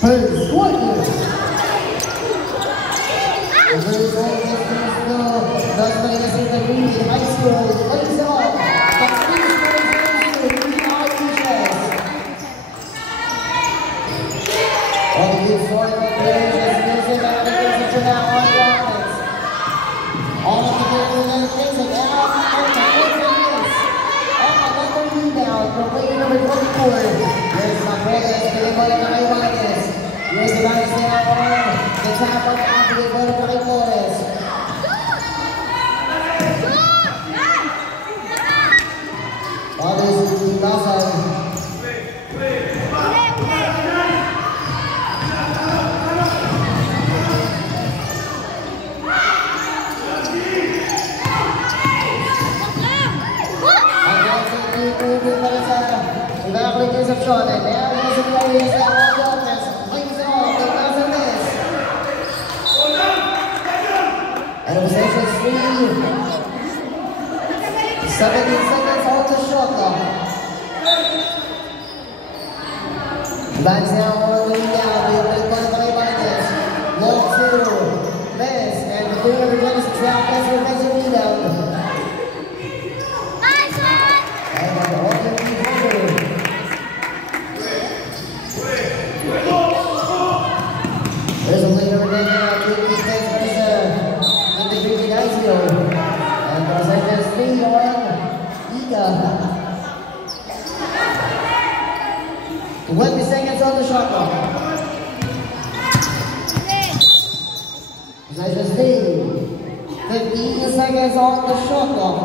First quarter. That's the high school. Plays off. All the good story of players just music and the things that now on the offense. All of the players and the things that now on the offense. Another rebound from player number 24. Here's Macoles getting by the Ibanez. Here's the bounce now on the top of the athlete by the Macoles. Others in the outside. Of shot and now he has a play is that on the offense. Plays off, it doesn't miss. And it was actually 17 seconds on the shot clock. Backs now on the lead down. They played by the Ibanez. Long two. Miss. And the player returns to trap. That's your defensive rebound. There's a leader right now, good defense versus in the Green High School. And there's lead on Iga. 20 seconds on the shot clock. There's lead. 15 seconds on the shot clock.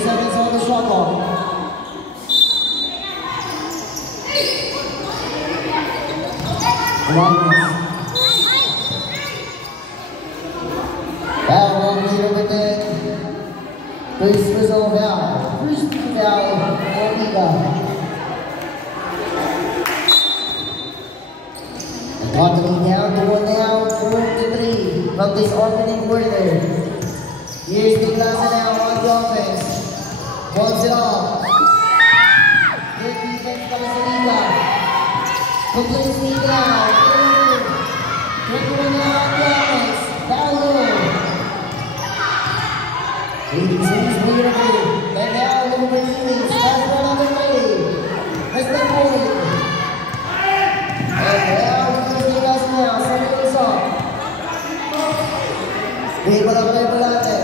Seconds on the shot clock. Foul on leader with it. Free whistle foul. Free foul for Iga. Continuing down to 1 now, 4-3 from this opening quarter. Here's the class now on the offense. Wants it off. Good defense comes to Iga. Completes the down. 21 now on the offense. Foul low. 86 beautiful. And now a little bit leads. Pass one on the way. That's the point. And now here's the class now. 7 minutes off. Big bola natin.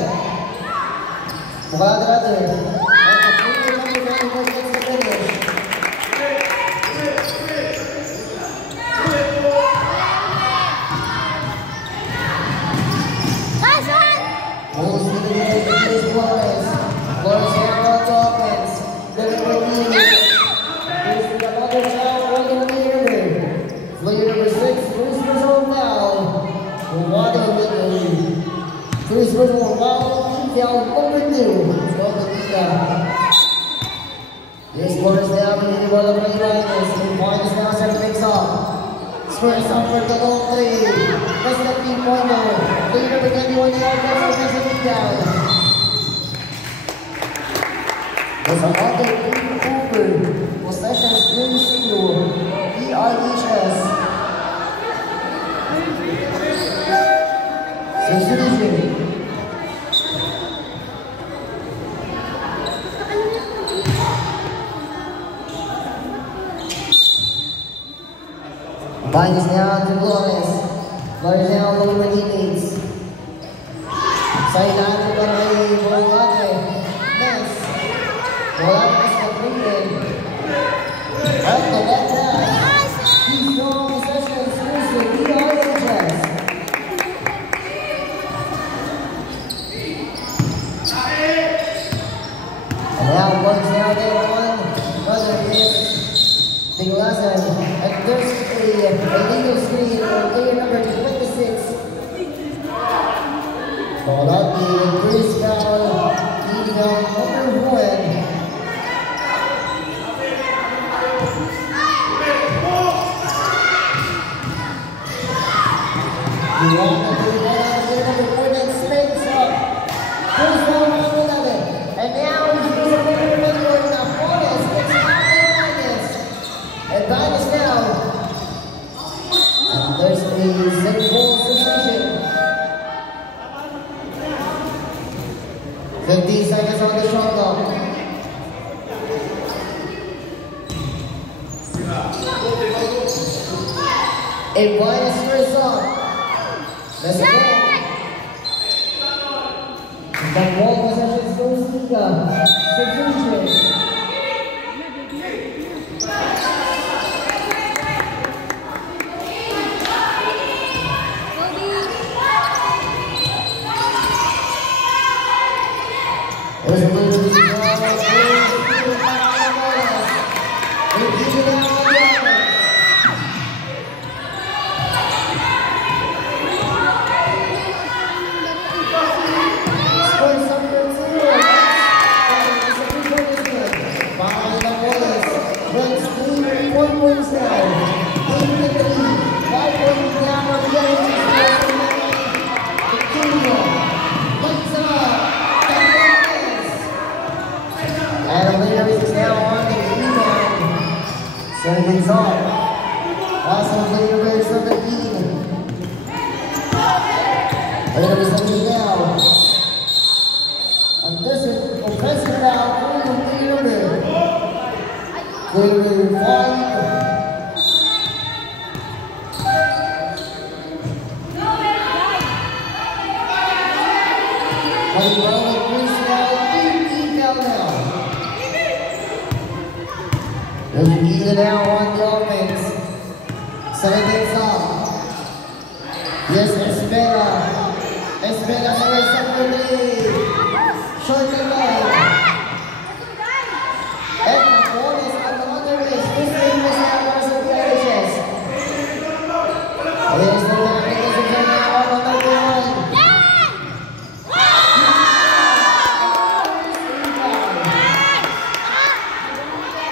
Mukha natin. First whistle, foul, down number 2. Your score is down, we need to roll up the Ibanez. The point is now 7 picks off. Squares up for the goal 3. That's the 3-pointer. Lead number 21, the offensive down. There's another 3-over. Possession is 3-0. ERHS. Substitution. Line is down to Flores. Flores down looking for teammates. Sideline to Barray. Bolate. Miss. Bolate is completed. Up the left side. Two strong possessions. Seriously, ERHS. now once now they won. Brother is Big Lazar. And there's a illegal screen on player number 26. Called out the increase foul. Email number 1. You want to do that? Number 4 that spins up. First round, number 11. And now he's using the number 1 now. Bonus gets out Magnus. And Magnus now. And there's a single substitution. 15 seconds on the shot clock. A minus first off. That's the ball possession goes Ika. Substitution. There's a little bit of It's on. Also, player number 17. Player number 17 now. And this is offensive foul for player number 5. There's an even now on the offense. Setting things up. Yes, Espera. Espera number 7. Short and long. And the ball is on the other wrist. This game is now Marcel Pierres. There's the back. It is now on the number 1.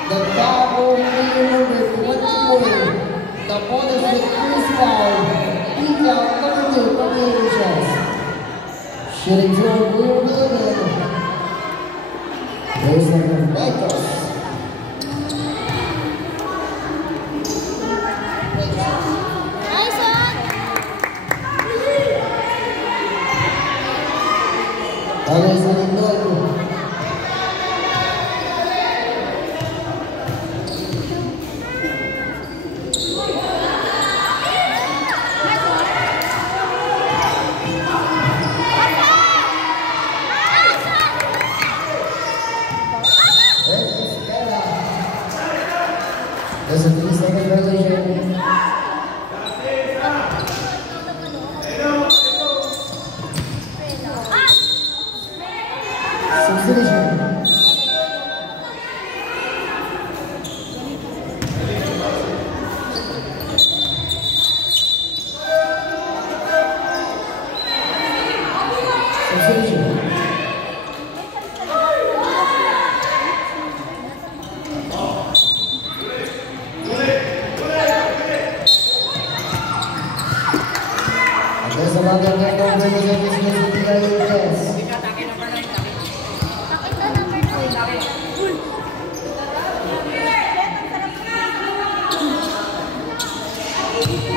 The double player number 24. The ball is with Chris Paul. Peak out number 2 from the Asians. Shooting to a blue building. There's the Perfectos. There's the Lindor. There's a 3-second violation. Substitution. Substitution. There's another net over the business of the IHS.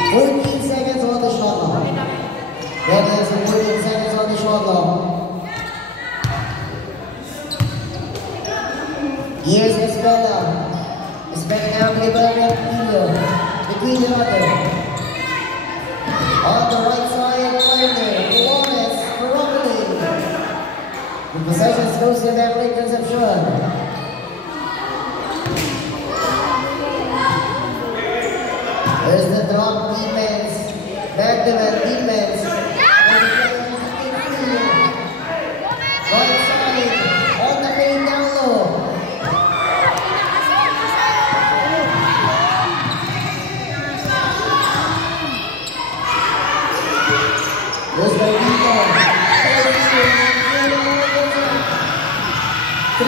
14 seconds on the shot clock. That is 14 seconds on the shot clock. Here's Espera. Espera now to give it up between the other. On the right side, Lerner, Flores, Ferrari. The possession goes to Beverly Concepcion. There's the drop defense, back to the defense. Right side, on the lane down low. Los Bendito. 3-2.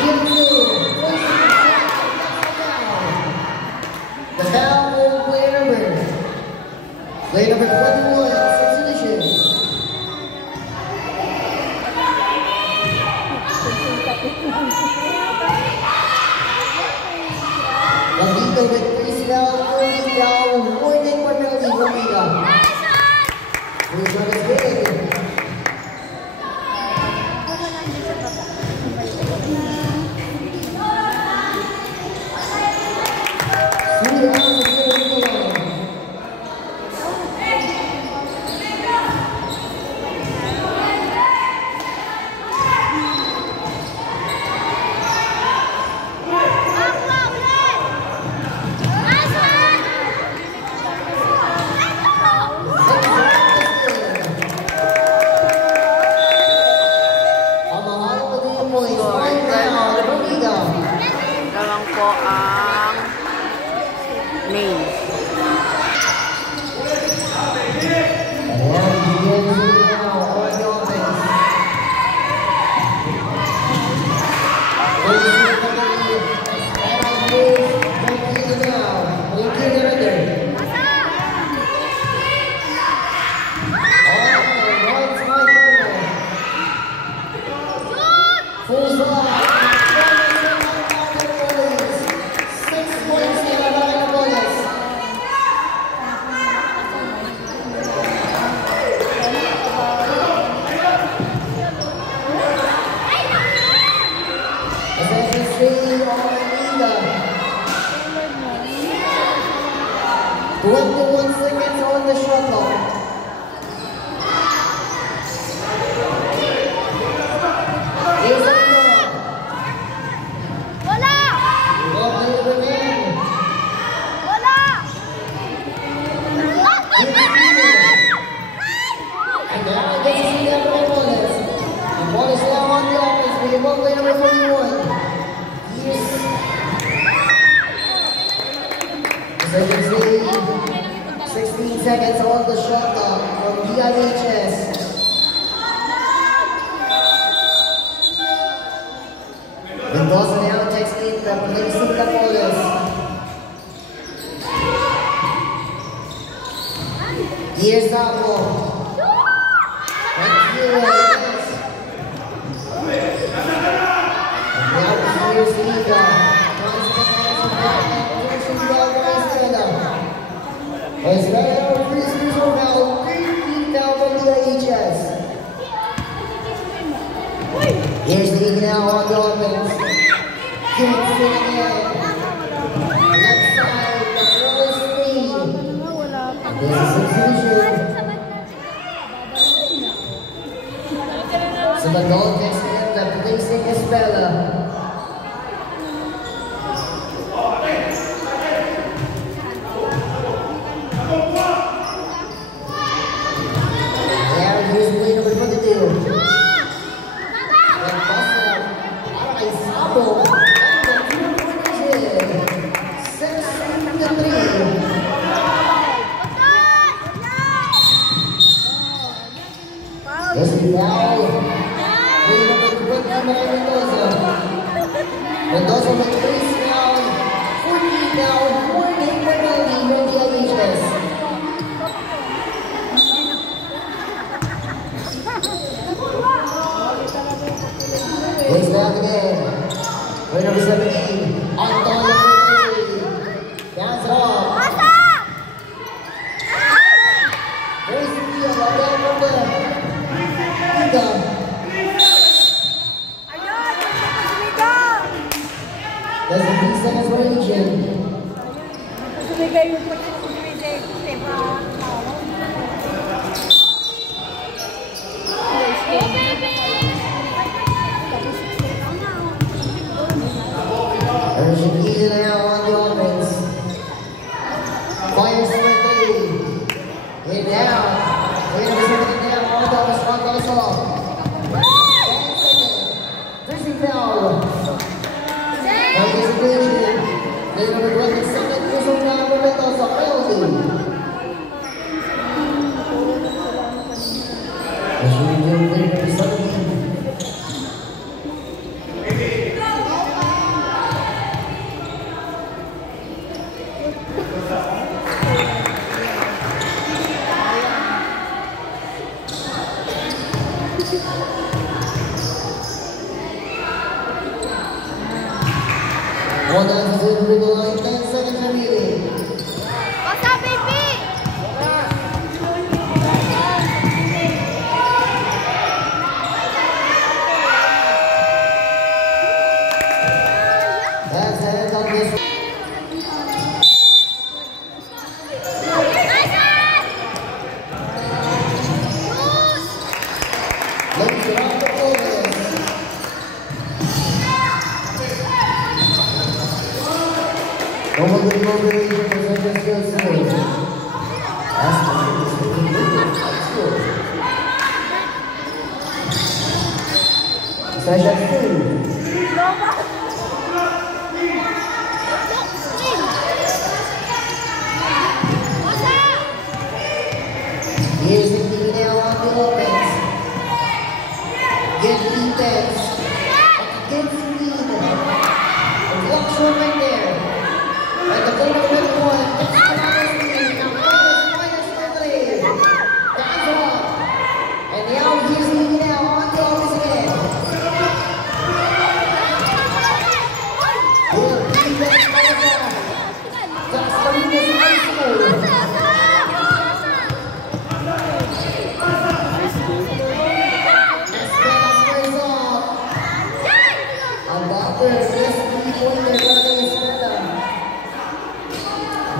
The foul will play number 21, substitution. Bendito with 3 foul, warning for penalty from Liga. This one is good. Emergency, 16 seconds on the shot clock from DIHS. Mendoza now texting the Placing Capoles. Here's Zapo. And now here's Liga. As now, prisoners are now 3 feet down from the IHS. Here's Liga now on the offense. Kicks in again. Left side, the full speed. And there's a substitution. So the goal takes in the Placing Espella. Mendoza with 3 down, 14 down, 1 for penalty from the IHS. It's back again. Right number 17, Antonio Ferretti. Bounce it off. There's the field, right down from the Liga. There's a 3 seconds range. There's a key now on the offense. Fires for 3. In now. Wait a second down on the offense. One goes off. 10 seconds. 30 foul. Participation. Play number 27, Quezon now for Mendoza, penalty. One down to the line, 10 seconds remaining. What's up, baby? That's it on this one. Let's get off the bonus. No more good motivation for such a skill skills. That's the Session 2. Here's the key now on the offense. Get defense. Get speed. The block's one right there. And the goal of the one. It's minus speed. Now minus quickly. That's off. And now here's the key now on the offense again. Good defense minus off. That's the weakness high school.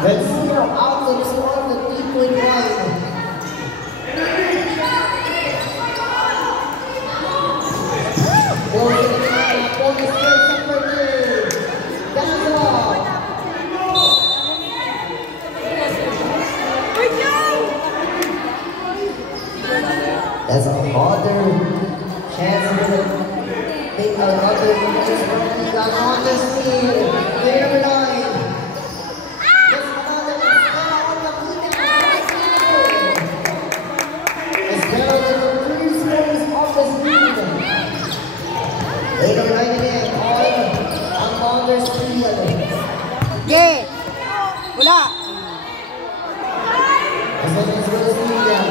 Let's see how outlet is on the 3-point line. Ball to the top, ball is straight separately. That's all. That's a harder chance to make another just running on the speed. Clear the line. Later right again, on longer speed. Yeah. Wala. As long as we're speed down.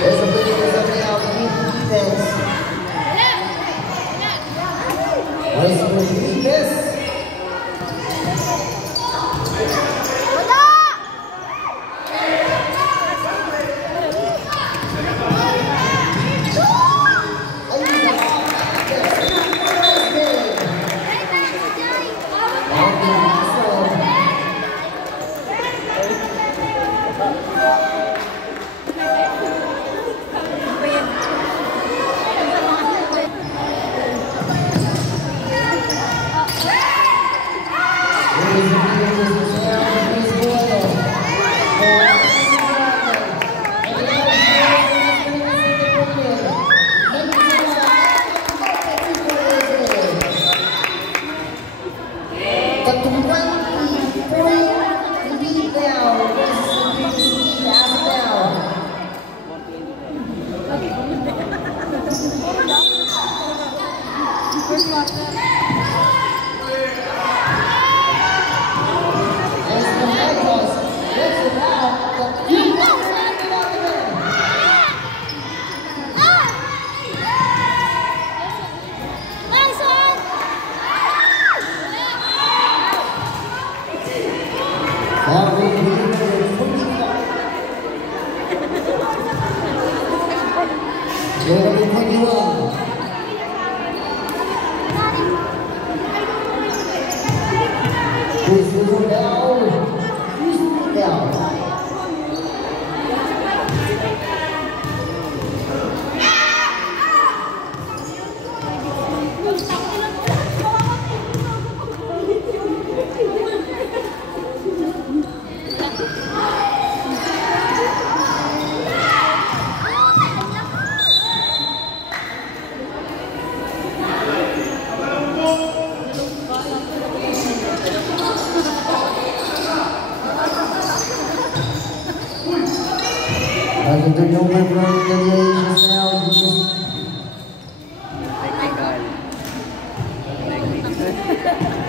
There's a big something out of defense. Let's repeat this.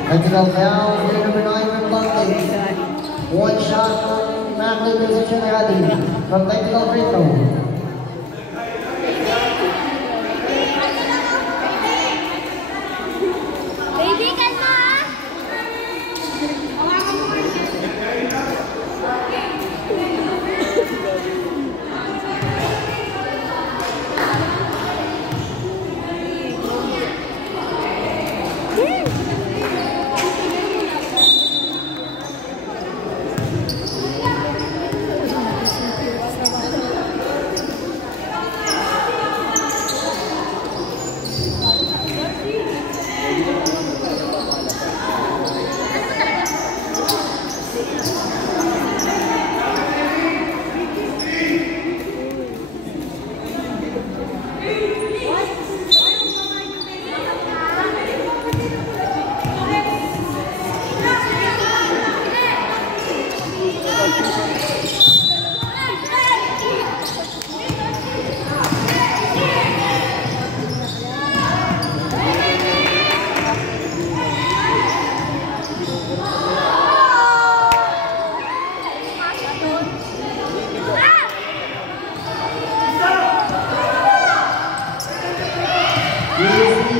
Technical foul, player number 9 from London. One shot from Macklin position ready from technical free throw. Baby, kalma!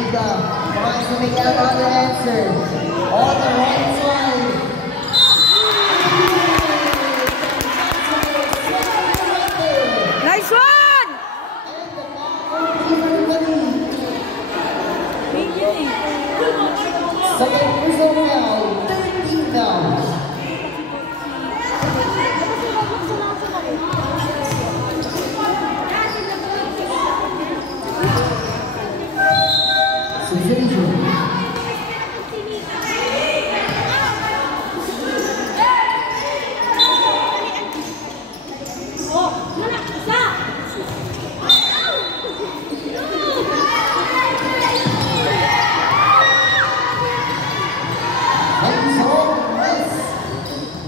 Tries to make out on the answer. On the right side. Nice one! And the ball keeper in the lead. Second personal foul, 13 fouls. Substitution.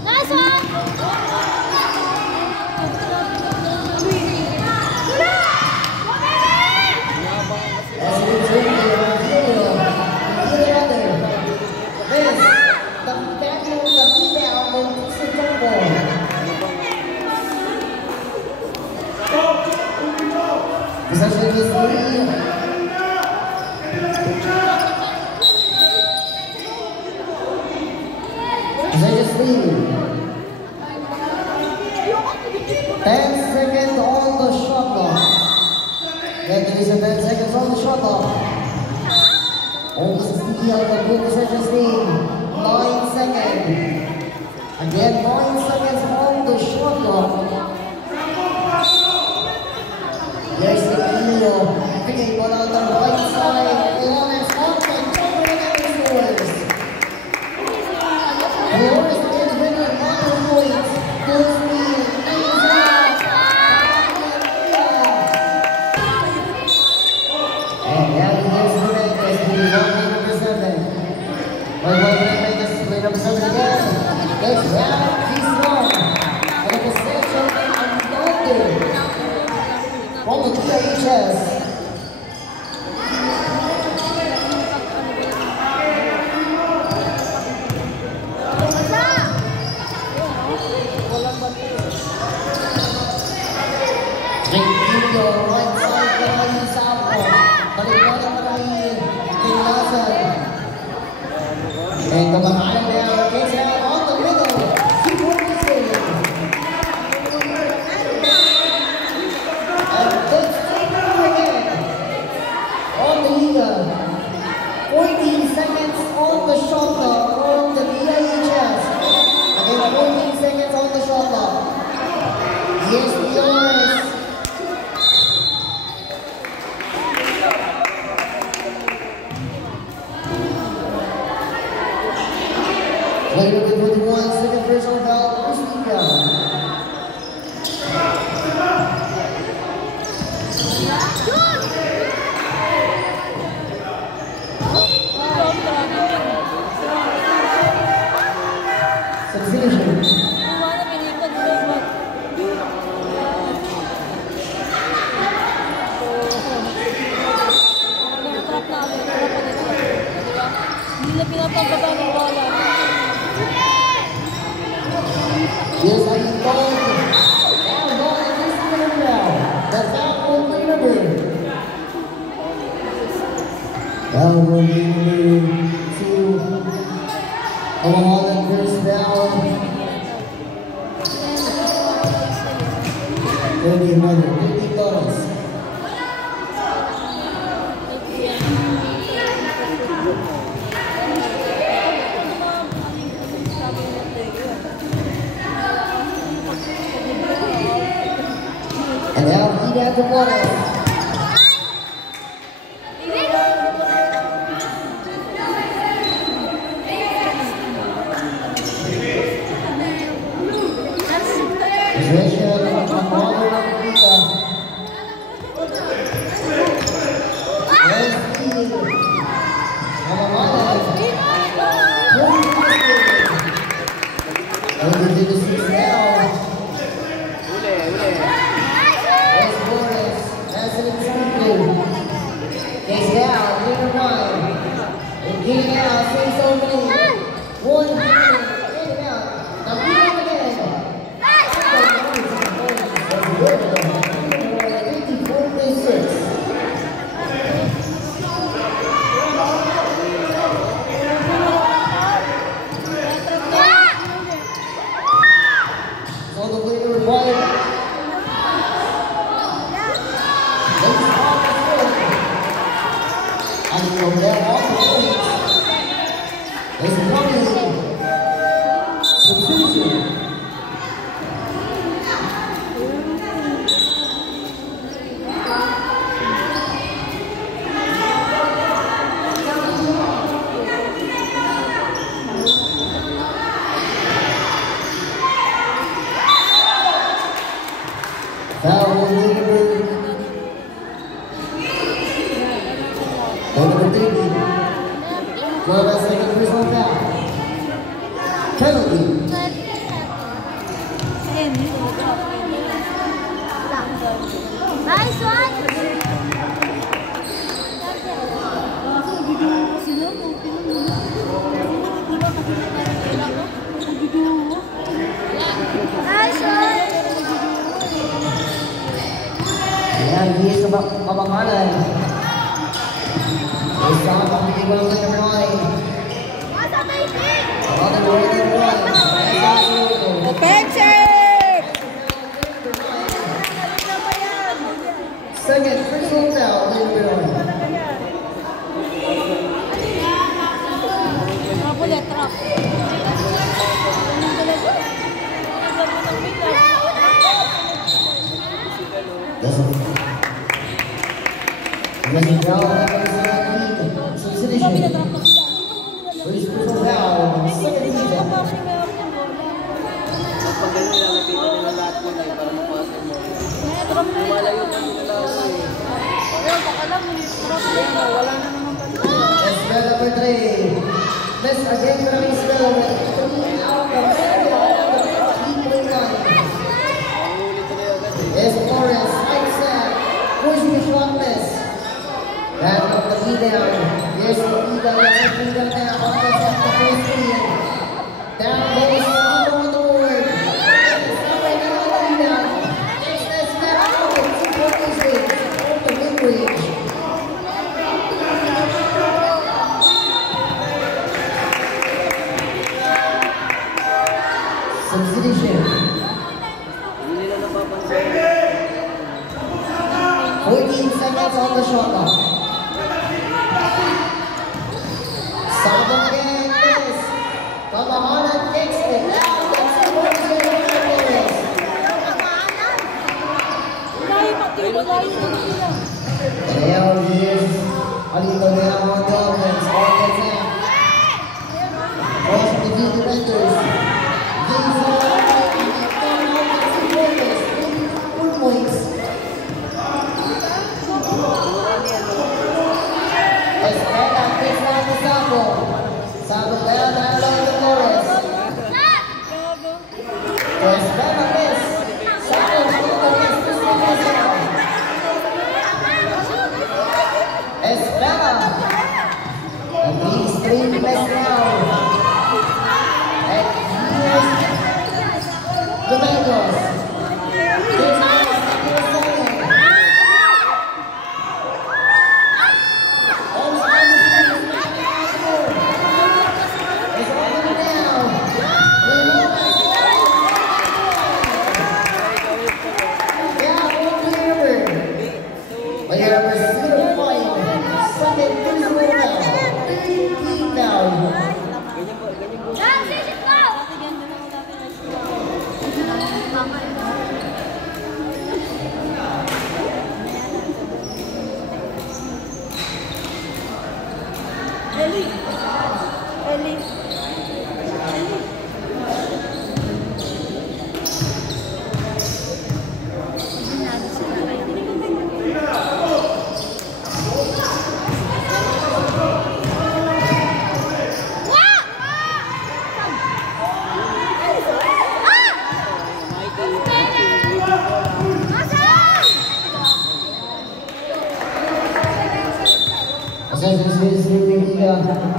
Nice one! Possession is free. Possession is free. 10 seconds on the shot clock. Then there is a 10 seconds on the shot clock. Only 60 out of the possession stream. 9 seconds. Again, 9 seconds on the shot clock. There's the Kilo. Picking one on the right side. Lawrence off and over the other scores. Lawrence is winning 1 point. Goes lead. And now here's the Vegas to the 1 number 7. Vegas to play number 7 again. It's round. He's strong. And the possession unloaded. From the TIHS. Ringkillo, right side para kay Sapo. Balik-balik para kay Tinglasan. And kumakain na yung case na on the middle. Super Missing. And let's take it again. On the leader. 14 seconds on the shot clock from the TIHS. Again, 14 seconds on the shot clock. Here's the honors. Player number 21, second personal foul, Rustica. Substitution. nila pinapababa ng bola. Yes, I mean, ball. Now, ball is this one now. That's out for number. That will be number 2. Holland first down. There'll be another $50. And now lead at the water. Possession from Walter Rapita. Yes, lead. Over to the 6th down. It's down, leader 1. And getting out, 6 opening. 1 minute, getting out. Now we have again. 54-6. So the leader required. And from there on the streets, there's running substitution. Foul will be number 30. 12 seconds, first one foul. Penalty. Nice one! Nice one! Ayan, hihis na kabangalan. Isa ang pagkikita ng number 9. On the way to 1. Attention! Second, free throw foul, number 1. Trap ulit, trap. Doesn't foul, substitution. First free throw foul, second season. Pag gano'n lalapitan nila lahat ko na para mapasok mo. Lumalayo na nila ako eh. Baka lang, wala na naman pa. Spell number 3. Miss again from Spell with 3 out of 3.9. Yes, Morris, right set. Push the shot miss. Back up the lead down. Yes, the lead down. Let's lead down now. On the set, the first lead. Down goes Sabo on the board. Sabo now on the lead down. Next is Matt Sabo. 2.6. On the mid-range. Substitution. Hindi nila napapansin. 14 seconds on the shot clock. Sabo again, miss. Kamahalan takes it. Now that's the one to the Morris. There he is. Alito now on the offense. All gets out. Cross the two defenders. These are points. Espera, takes down the Sabo. Sabo down along the Morris. Espera, miss. Sabo down the miss. Espera. And these 3 best Eli. Assessment Space League Liga.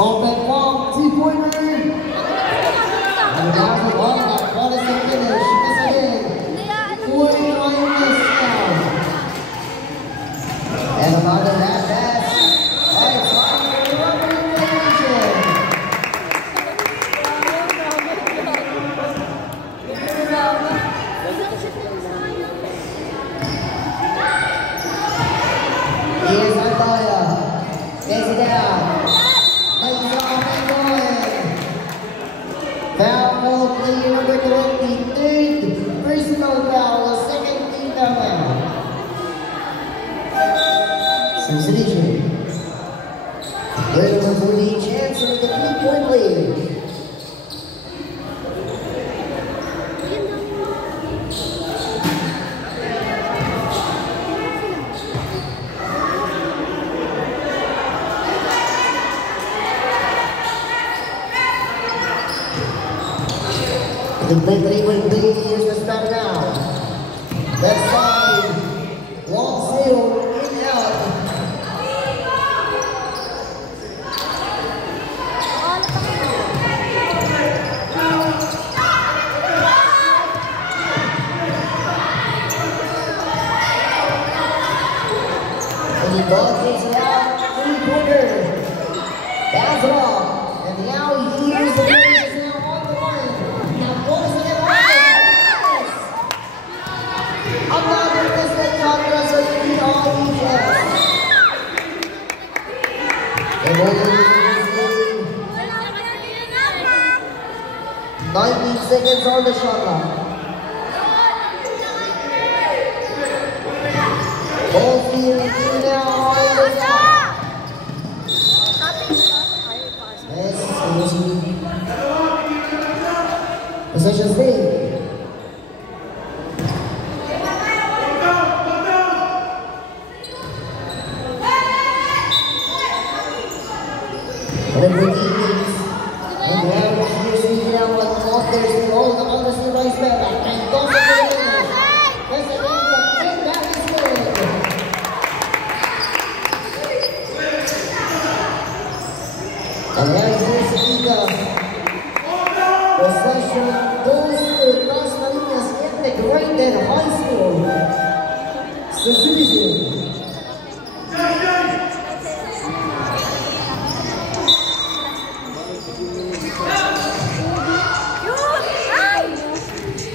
Stop that ball, 2-pointer. And down the ball, that ball is a finish. Once again, 49 minutes now. And about that pass, it's on the rubber invasion. Here's Antalya. Takes it down. Foul called player number 23, personal foul, the second team foul. The victory will be is to start now. Left side, long field, in out. And the ball takes it out, three-pointer. That's all. And now here's the is now on the line. Now goes to get on this. I'm not going to miss that top wrestler to beat all these guys. And we're going to 19 seconds on the shot clock. Ball field is now on the top. Possession free. And then with defense, and now here's the down one off there's the hold on the right back and goes to the finish. That's the end that is good. And now here's the possession goes to Las Marinas Integrated High School. Subdivision.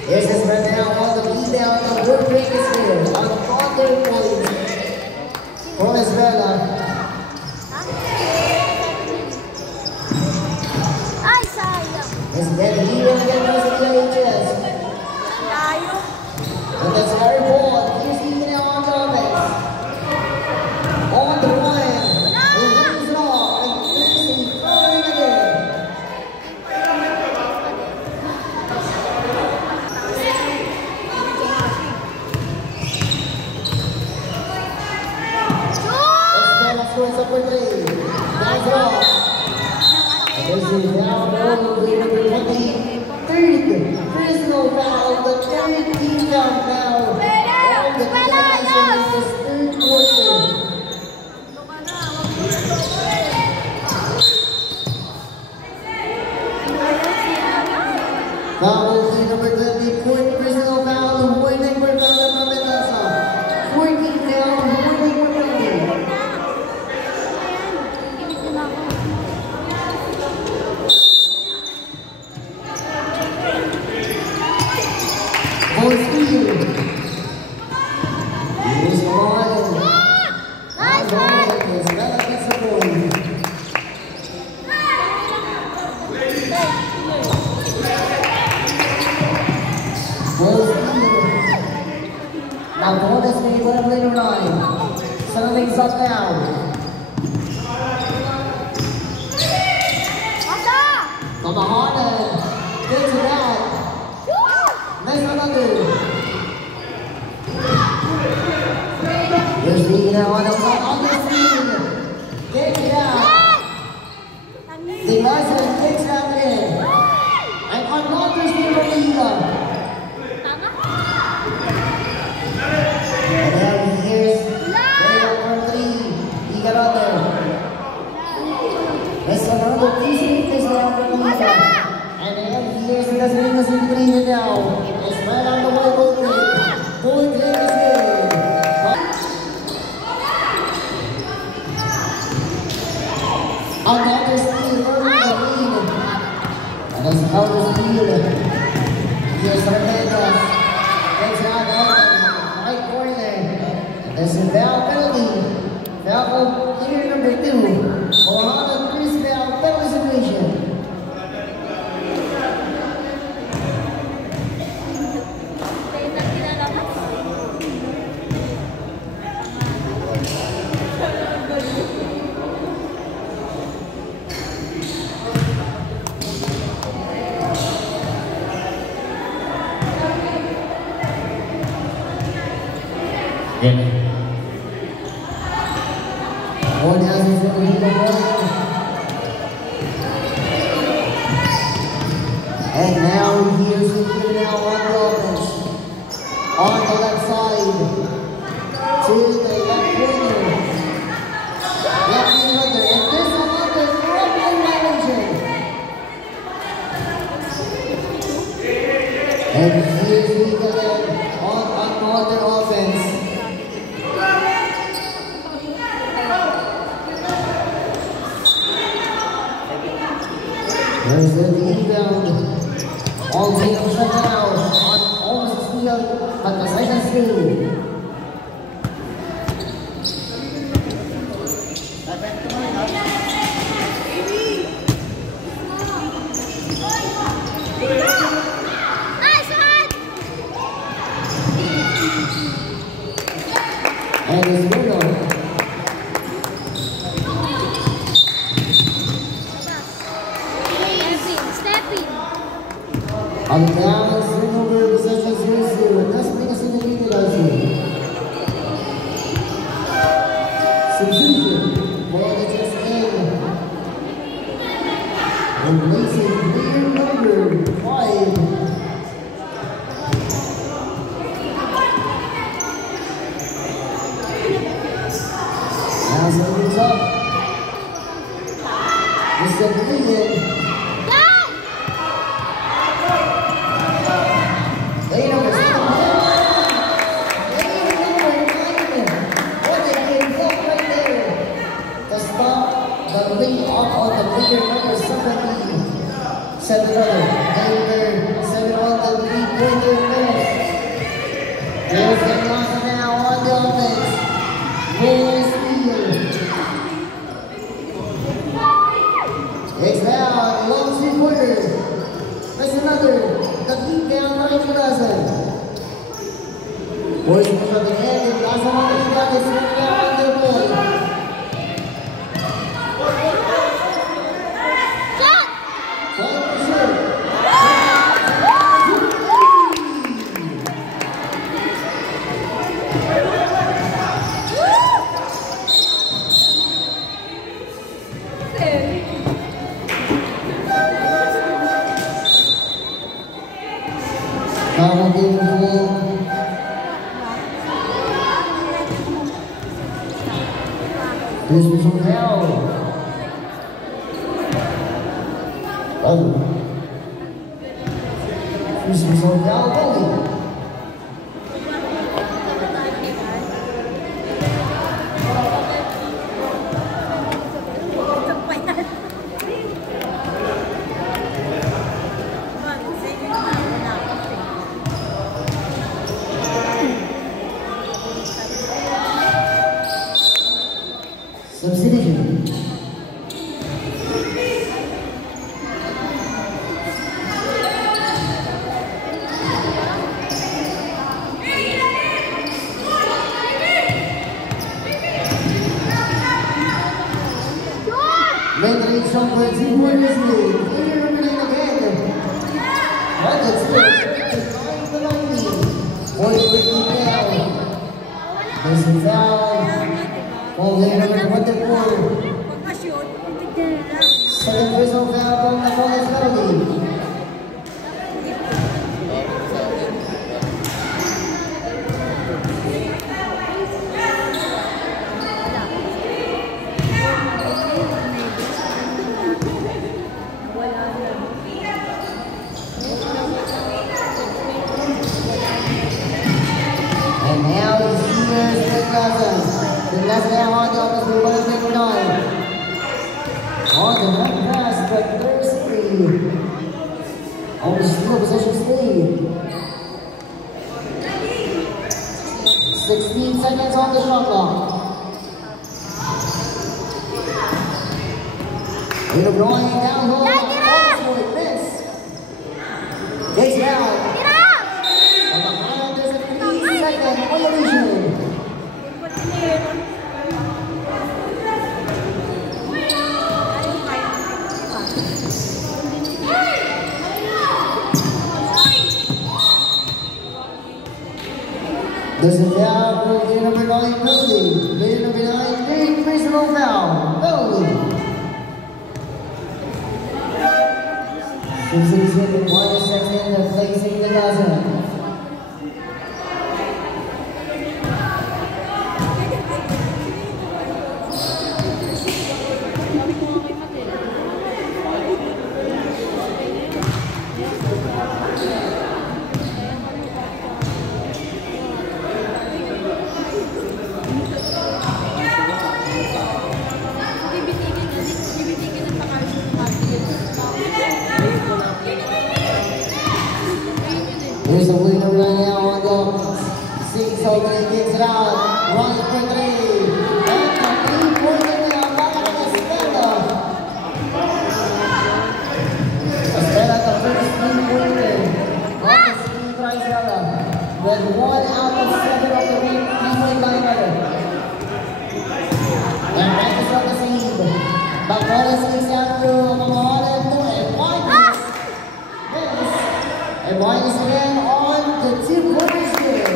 This is right now on the lead down the Wood Vegas here on the Father Point. Venezuela. It's that hero against the AHS. And that's very ball. Here's the now on the offense. On the line. He leaves it off. And here's the throwing again. Let's go up with three. That's off. This is now over number 23rd personal foul, the third team down now. On the possession is this third quarter. Foul will be number 24th personal foul, the winning for Fanta Mendoza. 14 down, winning for Fanta. Here's Ryan. Nice Ryan is well against the board. Now bonus may go later on. Something's up now. Kamahana gets it out. Nice another. Here's the now on the screen. Take it out. The last one takes it out in. And on Walter's team from Liga. And then here's number 3. Liga Rotter. That's another piece of this now from Liga. And then here's the Dasmarinas in between now. It's right on the wall, Gold is here. Another steal, early the lead. And that's another steal. Here's Hernandez. Takes it out right corner. And there's a foul penalty. Foul clear number 2. Ohana Chris foul penalty situation. One has his lead. And now here's the given out on the offense. On the left side. To the left winger. Left wing under. And this one under from the manager. And here's the given on the offense. There's the rebound. All teams right now on almost the field, but the second field. And it's Bruno. On the down, swing over, possession 0-0. That's what kasi nagiging lagi. Substitution for the just game. Replacing player number 5. Now something's up. Mr. Brilliant. Seven on the three-pointer miss. There's the loss now on the offense. Full speed. It's now long three-pointer. That's another. The lead down 9-11. Boys push up the head and last one on the rebound is running out on their board. This was from hell. Oh. This was from hell. Substitution. Mentally somewhere 2 pointers lead. Clear opening again. Right, that's it. Defying the lightning. Boys quickly down. There's a foul. Oh, they're number 24. Second whistle foul from the Polish penalty. And now here's the Cousins. The last now on the offense for 1-9. On the right pass, but Thursday. On the steal possession speed. 16 seconds on the shot clock. We're rolling down low. Miss. Takes down. On the high, there's a 3-second violation. There's a foul for player number 9, penalty. Player number 9, big personal foul. Penalty. Substitution 1 second, placing the dozen. Here's the winner right now on the 6 over and gets it out. 1 for 3. And complete winner now back to Estela. Estela, the first team winner of the Speed Prize Gala. With 1 out of 7 of the week, 3-point by another. And back is on the scene. Bacola sneaks down to Mamahara and Marcus. And Marcus again on the 2 quarters here.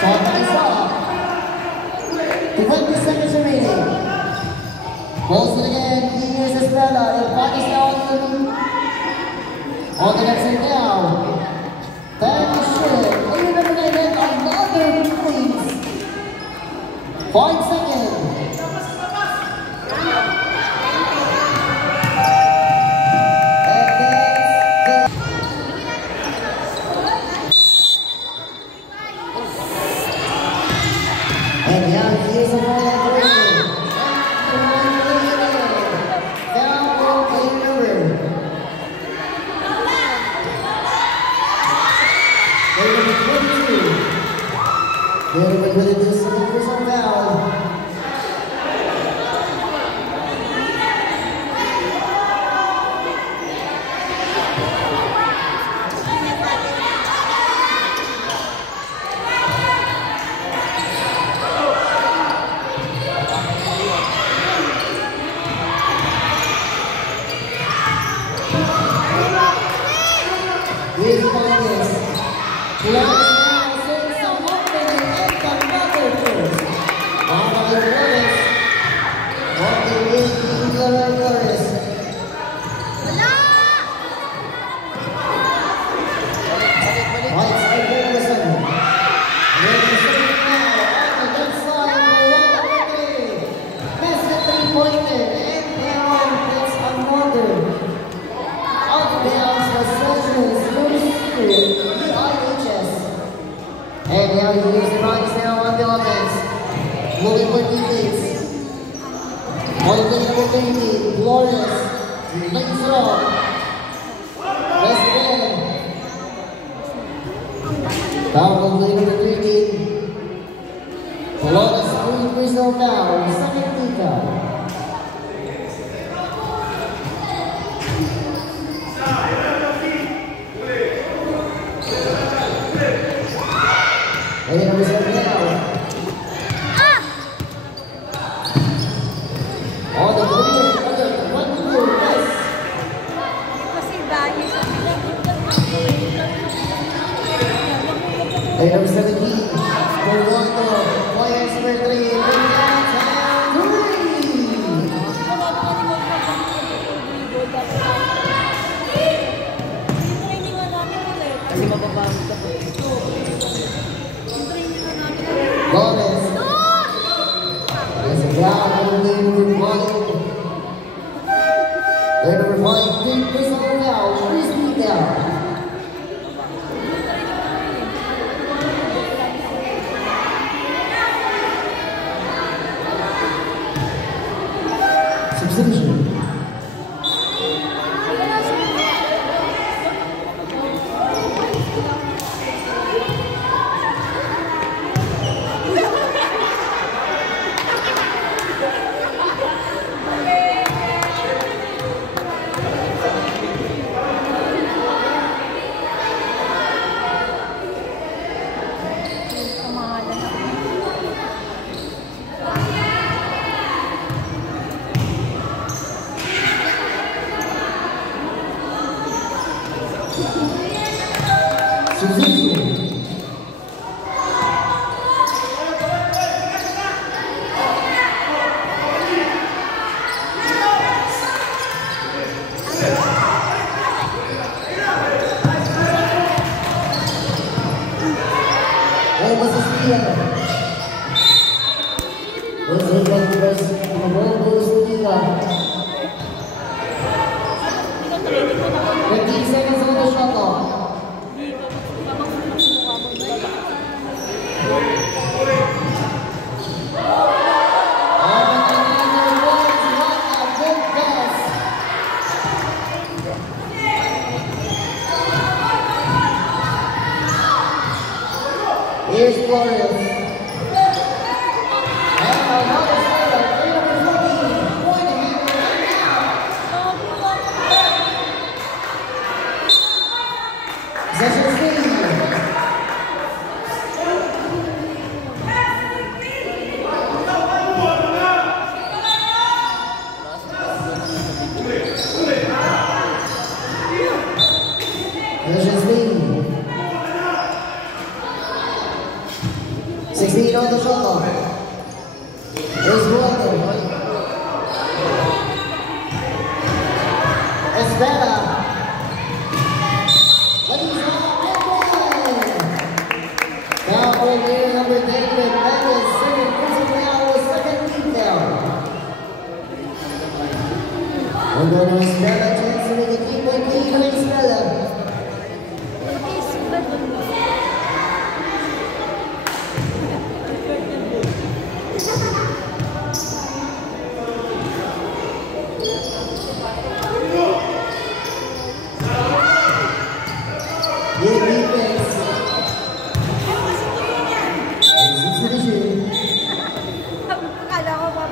Ball is up. 20 seconds remaining. Bolts it again. Here's Estela. And Marcus now on the next end now. Back to Shred. Lead number 9 and another points. 5 seconds. And now here's a ball operation. Down will play number. They're going to 22. They're going to do some personal foul. Here's Marcus. Now sends some opening and another first. Marcus Flores. Walking with Inglaterra Flores. Right side Ferguson. Ferguson now on the left side for 1-3. Missed the 3-pointer and Aaron gets another. Out of bounds for Central EIHS. And now here's the Rockies now on the offense. Moving for defense. On the number 30, Flores. Lays it off. Press again. Foul on the number 13. Flores, 3 personal foul. Second team foul. And it was now. On the clear, one clear miss. And number 17, for 1 goal. Players for 3, big down, 3. Kasi mababawag ka po. Gomez. There's a down on the number 1. They're number 5, big personal foul. Crispy down. Substitution. Substitution. seconds on the shot clock. Here's Flores. And another score, 314, point ahead right now. Possession Steve. Possession Steve. 16 on the shot clock. Here's Walker. Espada. Ladies and now for player number David Magnus, second personal foul, second team down. We're going to Espada, chance to make a 3-point lead for Espada. Good defense. Akala ko ba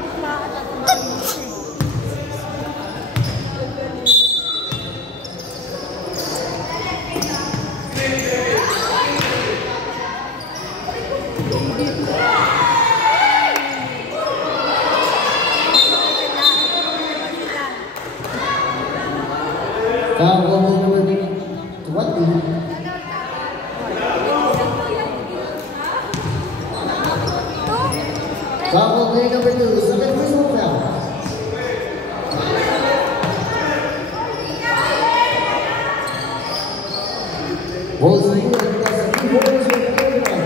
Foul play number 2, second personal foul. Bulls lead plus 3 quarters with 31.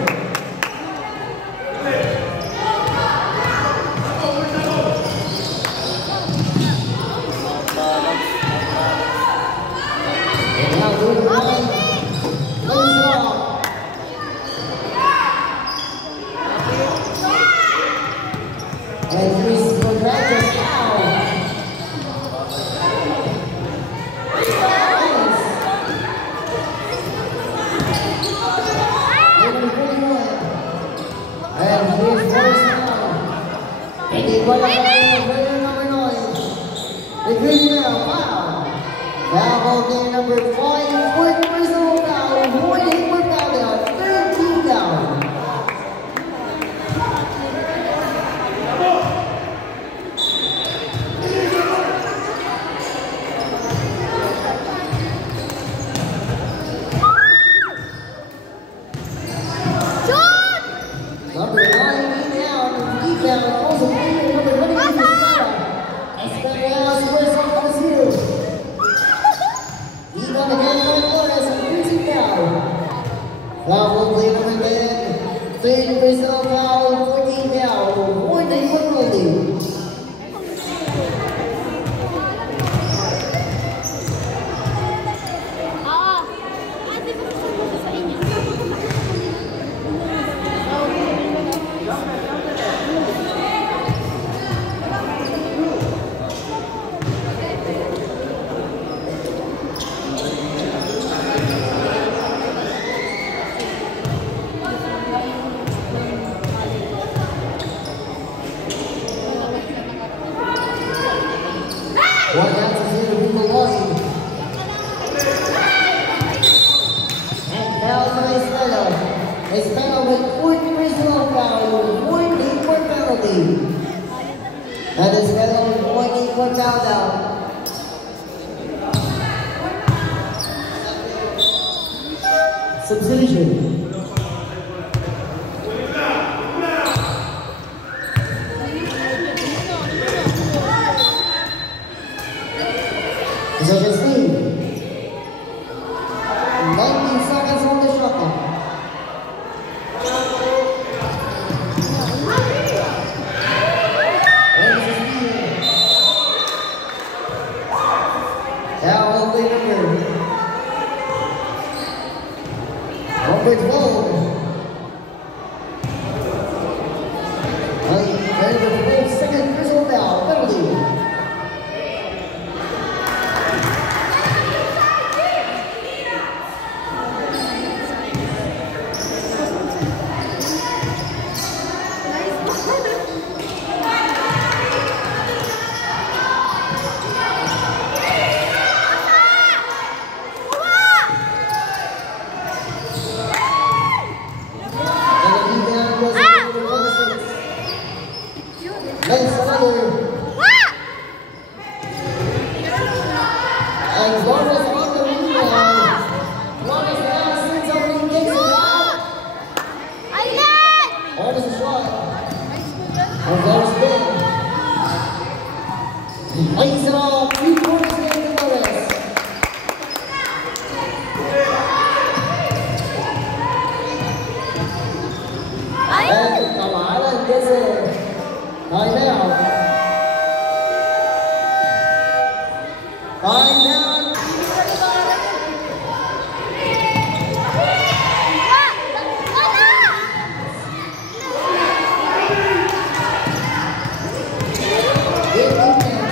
And now doing the line. Lays it off. And Chris Quadratus now. Number 41. And here's Forrest now. And the qualifier player number 9. The green now, wow. Foul game number 5, fourth personal foul, 48 for foul down, 13 down. Number 9 down, rebound, also player number 20 is Espada. Espada squares off on the field. He got the game by Flores and losing foul. Foul play number 10, third personal foul, 14 down, 1 day for penalty. One out to zero from the line. And now for Espada. Espada with 4th personal foul, 1 day for penalty. And Espada with 1 day for foul down. Substitution. Possession Steve. 19 seconds on the shot clock. Number 12. Number 12, second personal foul, penalty. Nice, another. And Flores on the rebound. Flores now sends opening, takes it out. Almost a shot. And Flores spin. He lays it off. 3 quarters game to Flores. And Kamala gets it. Time out. Time out. Flores on the other.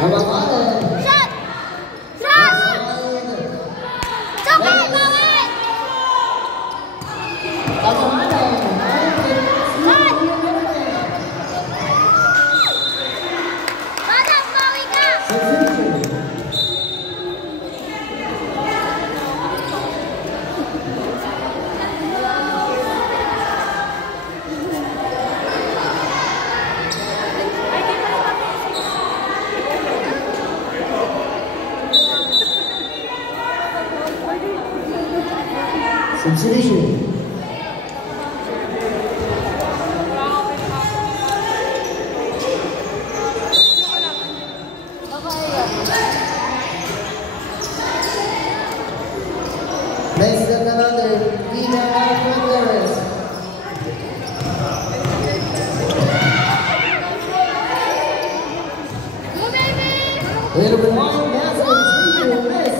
Kamala. Shot! Substitution. Next up another Vina Alvarez. Little bit long basket, miss.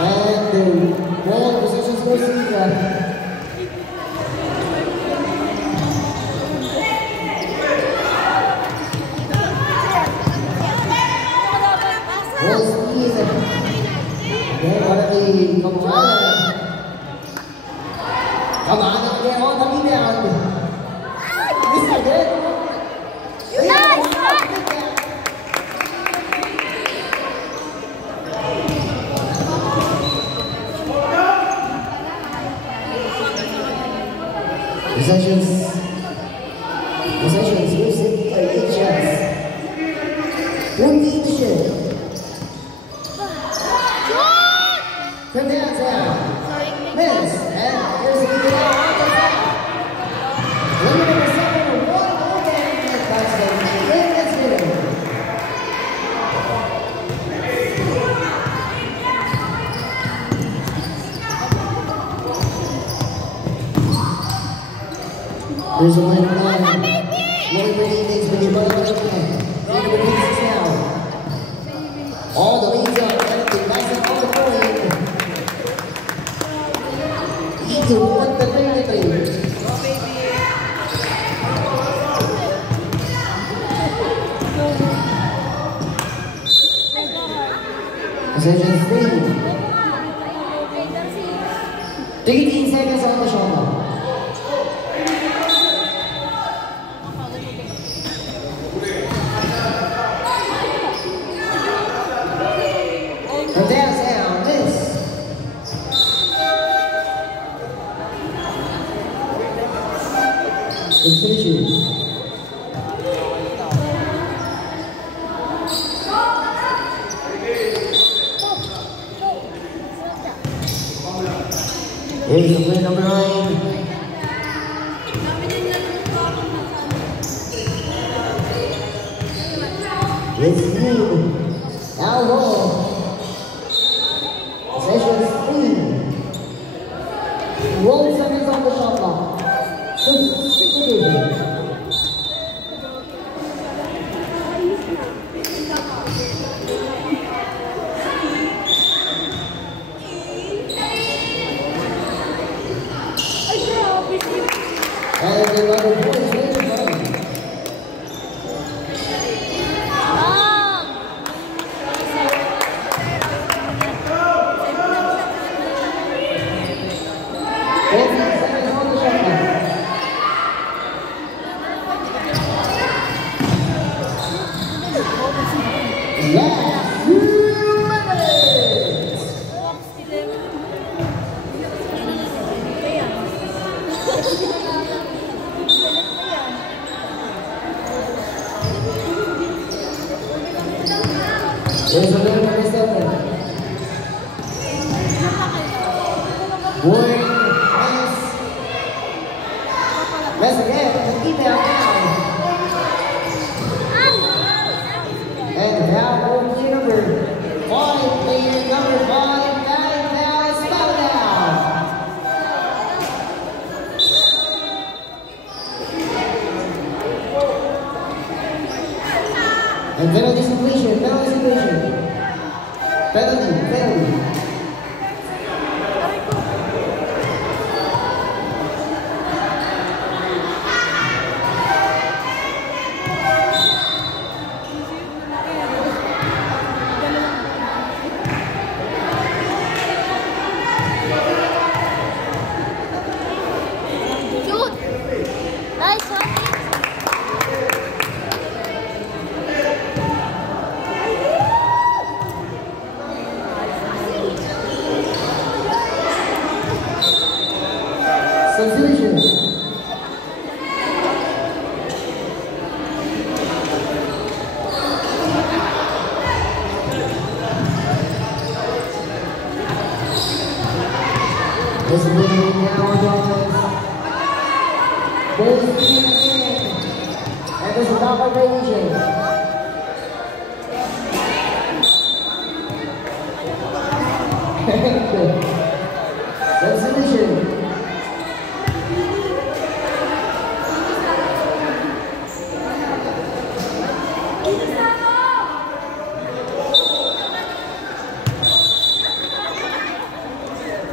And the ball positions for Caesar. Come on, again, on the rebound. This is good. Possessions, music, HS. 14 to shoot. From downtown. Miss, and here's the lead out. Limit number 7, 1 more game in the touchdown. Let's get it. There's a line of 9. Really pretty things with your brother again. Number 26 now. All the leads up. Anything nice and all the point. To want the penalty. Possession 3. 13 seconds on the shot. From downtown, miss. It's finishing. Here's the play number 9. It's you. Now roll. Sessions 3. Roll seconds on the shot clock. Substitution. And the other boys win the game. There's a little number 7. Boy, let's again, the email now. And now home player number 5, player number 5, now is foul down. And penalty situation, penalty situation. Penalty. Shoot! Nice one! Substitution. This is moving now on offense. There's the team again. And this is not my raging. Substitution.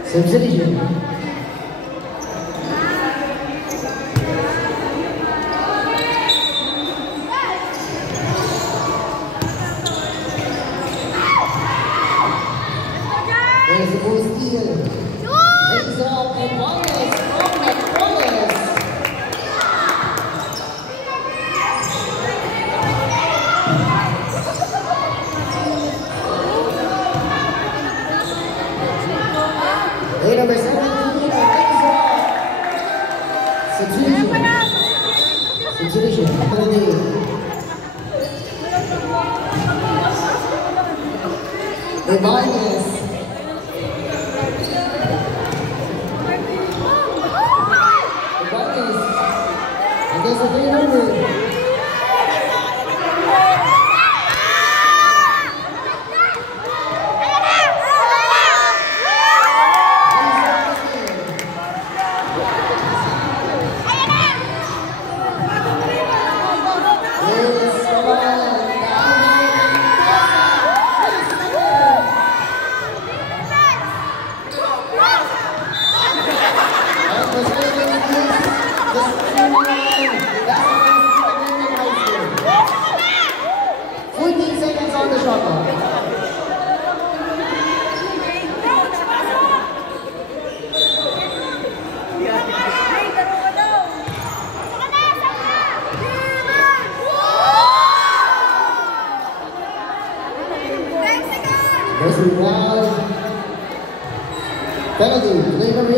Substitution. There's the ball steal. Brings up Wallace from McWallace. Play number 17, Substitution. Substitution. Revinus. And there's a three number. On the shot clock. There's a wild penalty. Play number 8.